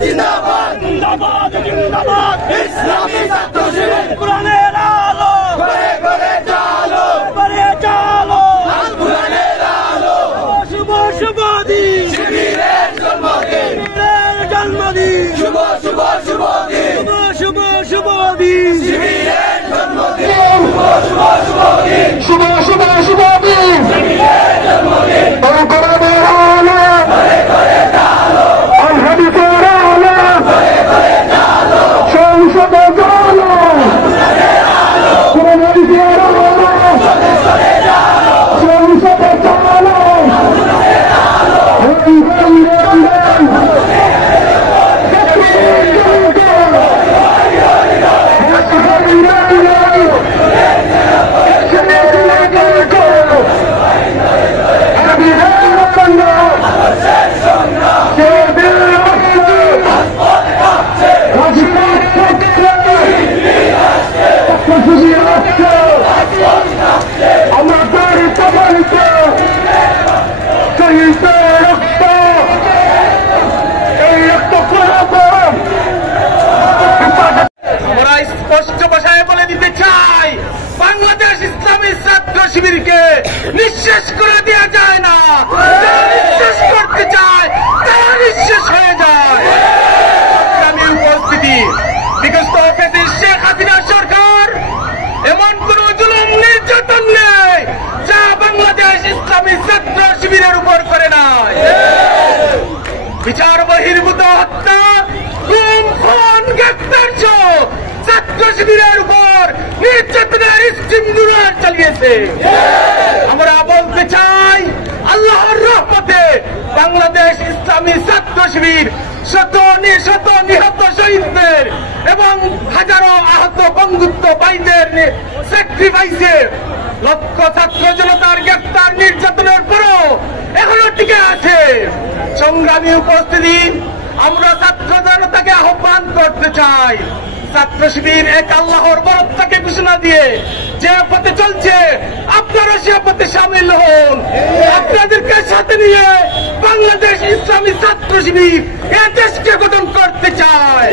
জিন্দাবাদ জিন্দাবাদ জিন্দাবাদ ইসলামী ছাত্র শিবির কোরআনের আলো ঘরে ঘরে জালো ঘরে জালো আল কোরআনের আলো শুভ শুভ দিন শিবিরের জন্মদিন শুভ শুভ শুভ দিন শুভ শুভ দিন শিবিরের জন্মদিন শুভ শুভ শুভ দিন শুভ শুভ শুভ দিন শিবিরের জন্মদিন কোরআনের আলো ঘরে ঘরে জালো আল হাদিসের আলো ঘরে ঘরে জালো সংসদে জালো কোরআনের আলো কোরআনের আলো ঘরে ঘরে জালো সংসদে জালো কোরআনের আলো স্পষ্ট ভাষায় বলে দিতে চাই, বাংলাদেশ ইসলামী ছাত্র শিবিরকে নিঃশেষ করে দেওয়া যায় না। যারা নিঃশেষ করতে চায় তারা নিঃশেষ হয়ে যায়। আমি উপস্থিতি বিগত শেখ হাসিনা সরকার এমন কোন জুলুম নির্যাতন নেই যা বাংলাদেশ ইসলামী ছাত্র শিবিরের উপর করে নাই। বিচার বহির্ভূত হত্যা, গুম, খুন, গ্রেফতার ছাত্র শিবিরের উপর নির্যাতনের স্টিমুলার চালিয়েছে। আমরা বলতে চাই, আল্লাহর রহমতে বাংলাদেশ ইসলামী ছাত্র শিবির শত নিহত শহীদদের এবং হাজারো আহত বন্ধুত্ব ভাইদের স্যাক্রিফাইসে লক্ষ ছাত্র জনতার গ্রেফতার নির্যাতনের পরও এখনো টিকে আছে। সংগ্রামী উপস্থিতি, আমরা ছাত্র জনতাকে আহ্বান করতে চাই, ছাত্র শিবির এক আল্লাহর বরত্বকে ঘোষণা দিয়ে যে পথে চলছে আপনারা সে পথে সামিল হন। আপনাদেরকে সাথে নিয়ে বাংলাদেশ ইসলামী ছাত্র শিবির এ দেশকে গঠন করতে চায়।